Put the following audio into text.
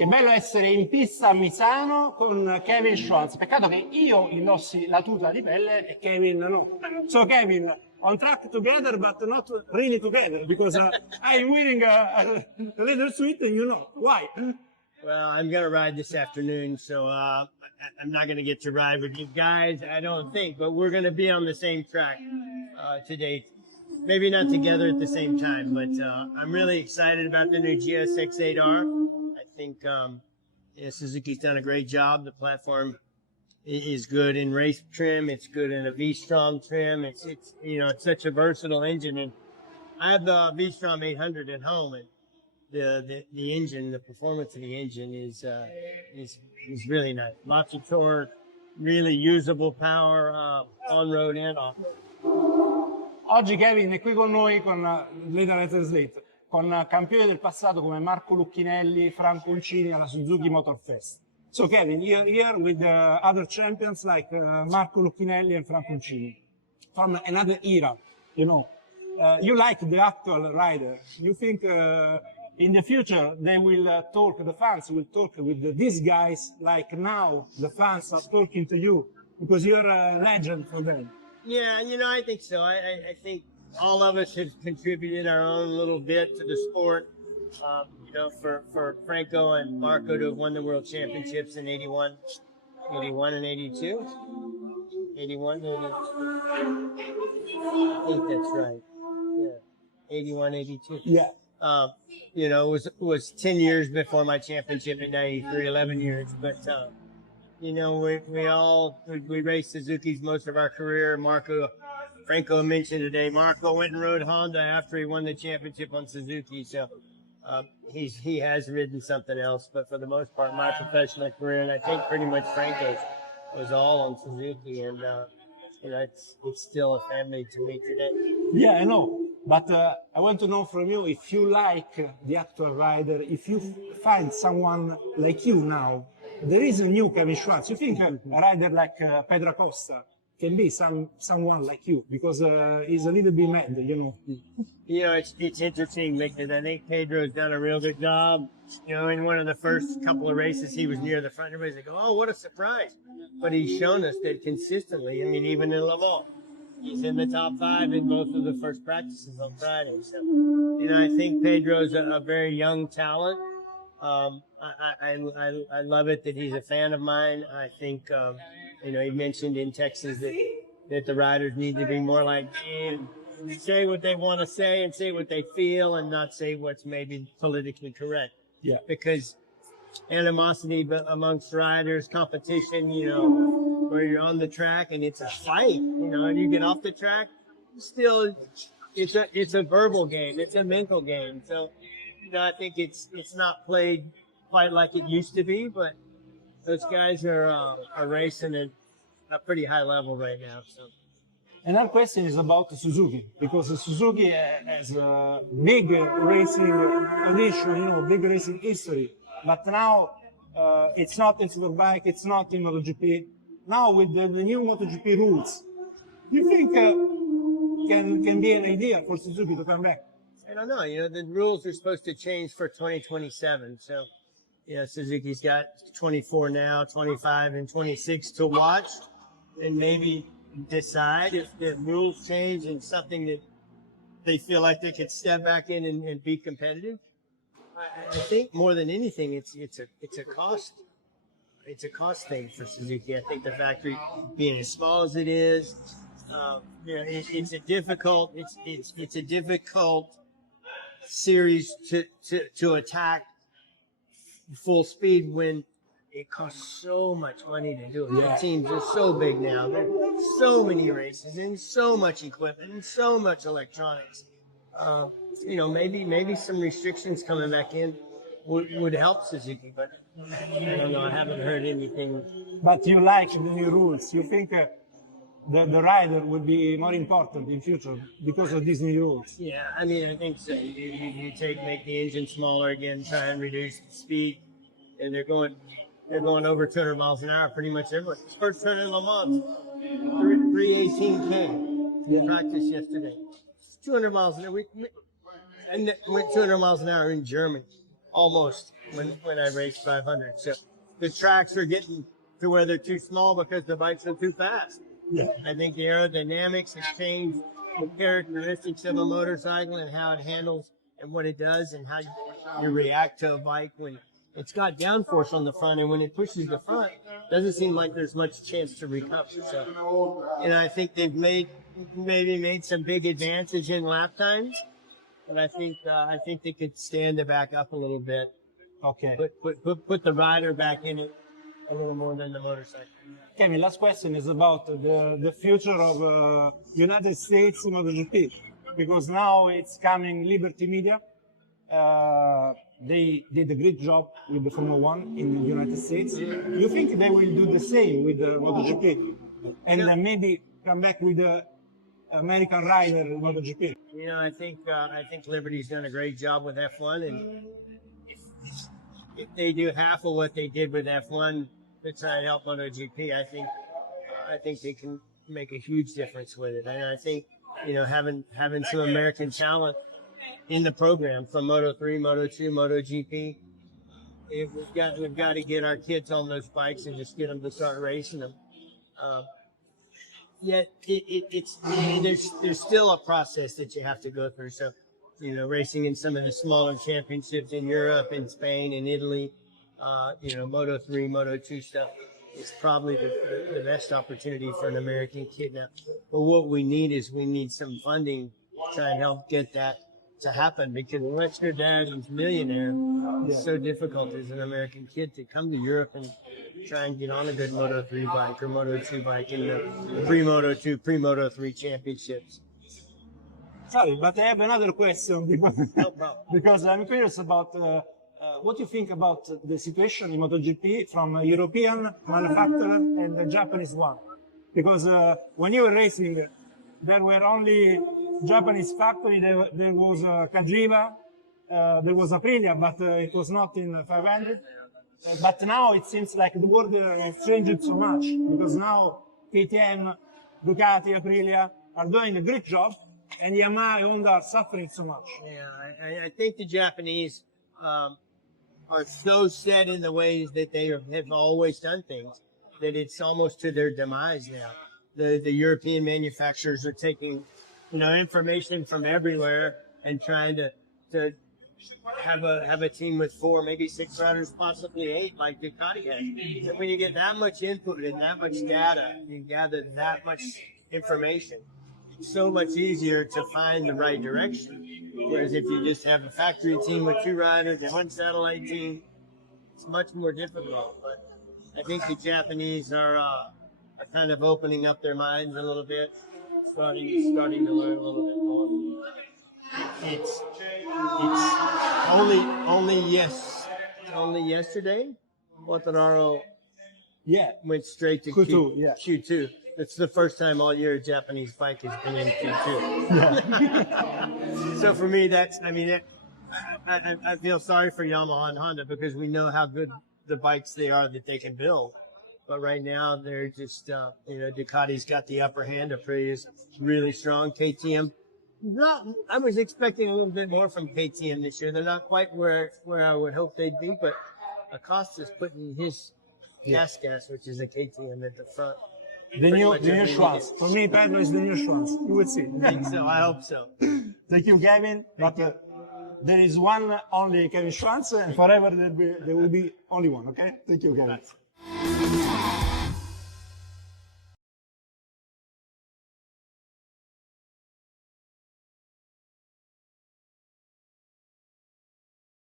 Che bello essere in pista a Misano con Kevin Schwantz. Peccato che io indossi la tuta di pelle e Kevin no. So Kevin, on track together but not really together because I'm wearing a leather suit and you know. Why? Well, I'm going to ride this afternoon, so I'm not going to get to ride with you guys, I don't think, but we're going to be on the same track today. Maybe not together at the same time, but I'm really excited about the new GSX-8R. I think Suzuki's done a great job. The platform is good in race trim. It's good in a V-Strom trim. It's it's such a versatile engine. And I have the V-Strom 800 at home, and the engine, the performance of the engine is really nice. Lots of torque, really usable power on road and off road. Oggi Kevin è qui con noi con Leader Slate, con campioni del passato come Marco Lucchinelli, Franco Uncini alla Suzuki Motor Fest. So Kevin, you're here with other champions like Marco Lucchinelli and Franco Uncini from another era, you know. You like the actual rider. You think in the future they will talk, the fans will talk with these guys like now the fans are talking to you because you're a legend for them. Yeah, I think so. I think all of us have contributed our own little bit to the sport. For Franco and Marco to have won the world championships in 81 and 82. 81, 82. I think that's right. Yeah, 81, 82. Yeah. It was 10 years before my championship in 93, 11 years, but we raced Suzuki's most of our career. Franco mentioned today, Marco went and rode Honda after he won the championship on Suzuki. So he has ridden something else, but for the most part, my professional career, and I think pretty much Franco's, was all on Suzuki, and it's still a family to me today. Yeah, I know. But I want to know from you if you like the actual rider, if you find someone like you now. There is a new Kevin Schwantz. You think a rider like Pedro Acosta can be someone like you because he's a little bit mad, you know. It's interesting because I think Pedro's done a real good job. In one of the first couple of races, he was near the front. Everybody's like, "Oh, what a surprise!" But he's shown us that consistently. I mean, even in Le Mans, he's in the top 5 in both of the first practices on Friday. So, I think Pedro's a very young talent. I love it that he's a fan of mine. I think, he mentioned in Texas that the riders need to be more like me and say what they want to say and say what they feel and not say what's maybe politically correct. Yeah. Because animosity amongst riders, competition, where you're on the track and it's a fight, and you get off the track, still it's a verbal game. It's a mental game. So, I think it's not played quite like it used to be, but those guys are racing at a pretty high level right now. So. Another question is about Suzuki, because Suzuki has a big racing tradition, big racing history. But now it's not in Superbike, it's not in MotoGP. Now with the new MotoGP rules, you think can be an idea for Suzuki to come back? I don't know. The rules are supposed to change for 2027. So, Suzuki's got 24 now, 25, and 26 to watch, and maybe decide if the rules change and something that they feel like they could step back in and be competitive. I think more than anything, it's a cost. It's a cost thing for Suzuki. I think the factory being as small as it is, it's a difficult series to attack full speed when it costs so much money to do it. Yeah. The teams are so big now. There's so many races and so much equipment and so much electronics. Maybe some restrictions coming back in would help Suzuki, but I don't know. I haven't heard anything. But you like the new rules? You think the rider would be more important in future because of these new rules? Yeah, I think so. You make the engine smaller again, try and reduce the speed, and they're going over 200 miles an hour pretty much everywhere. First turn in Le Mans, 318K in practice yesterday. 200 miles an hour. And went 200 miles an hour in Germany. almost when I raced 500. So the tracks are getting to where they're too small because the bikes are too fast. Yeah. I think the aerodynamics has changed the characteristics of a motorcycle and how it handles and what it does and how you react to a bike when it's got downforce on the front, and when it pushes the front, doesn't seem like there's much chance to recover. So, I think they've maybe made some big advances in lap times, but I think they could stand it back up a little bit. Okay. Put the rider back in it a little more than the motorcycle. Okay, my last question is about the future of United States MotoGP, because now it's coming Liberty Media. They did a great job with the Formula One in the United States. Do you think they will do the same with the MotoGP? And then maybe come back with the American rider in MotoGP? I think Liberty's done a great job with F1, and if they do half of what they did with F1 to try and help MotoGP, I think they can make a huge difference with it. And I think, having some American talent in the program from Moto3, Moto2, MotoGP, we've got to get our kids on those bikes and just get them to start racing them. Yet there's still a process that you have to go through. So, racing in some of the smaller championships in Europe, in Spain, in Italy, Moto3, Moto2 stuff. It's probably the best opportunity for an American kid now. But what we need is some funding to try and help get that to happen, because unless your dad is a millionaire, it's so difficult as an American kid to come to Europe and try and get on a good Moto3 bike or Moto2 bike in the pre-Moto2, pre-Moto3 championships. Sorry, but I have another question because I'm curious about what you think about the situation in MotoGP from a European manufacturer and the Japanese one. Because when you were racing, there were only Japanese factory. There was Cagiva, there was Aprilia, but it was not in 500. But now it seems like the world has changed so much, because now KTM, Ducati, Aprilia are doing a great job, and Yamaha and Honda are suffering so much. Yeah, I think the Japanese are so set in the ways that they have always done things that it's almost to their demise now. The European manufacturers are taking, information from everywhere and trying to have a team with 4, maybe 6 riders, possibly 8, like Ducati has. When you get that much input and that much data, you gather that much information, it's so much easier to find the right direction. Whereas if you just have a factory team with 2 riders and 1 satellite team, it's much more difficult. But I think the Japanese are kind of opening up their minds a little bit, starting to learn a little bit more. It's only yesterday, Quartararo went straight to Q2. It's the first time all year a Japanese bike has been in Q2. Yeah. So for me, I feel sorry for Yamaha and Honda, because we know how good the bikes they are that they can build. But right now, they're just, Ducati's got the upper hand. Aprilia's really strong. KTM, I was expecting a little bit more from KTM this year. They're not quite where I would hope they'd be, but Acosta's putting his gas, which is a KTM, at the front. The new Schwantz. For me, Pedro is the new Schwantz. You will see. I think so. I hope so. Thank you, Kevin. But there is one only Kevin Schwantz, and forever there will be only one. Okay? Thank you, Kevin.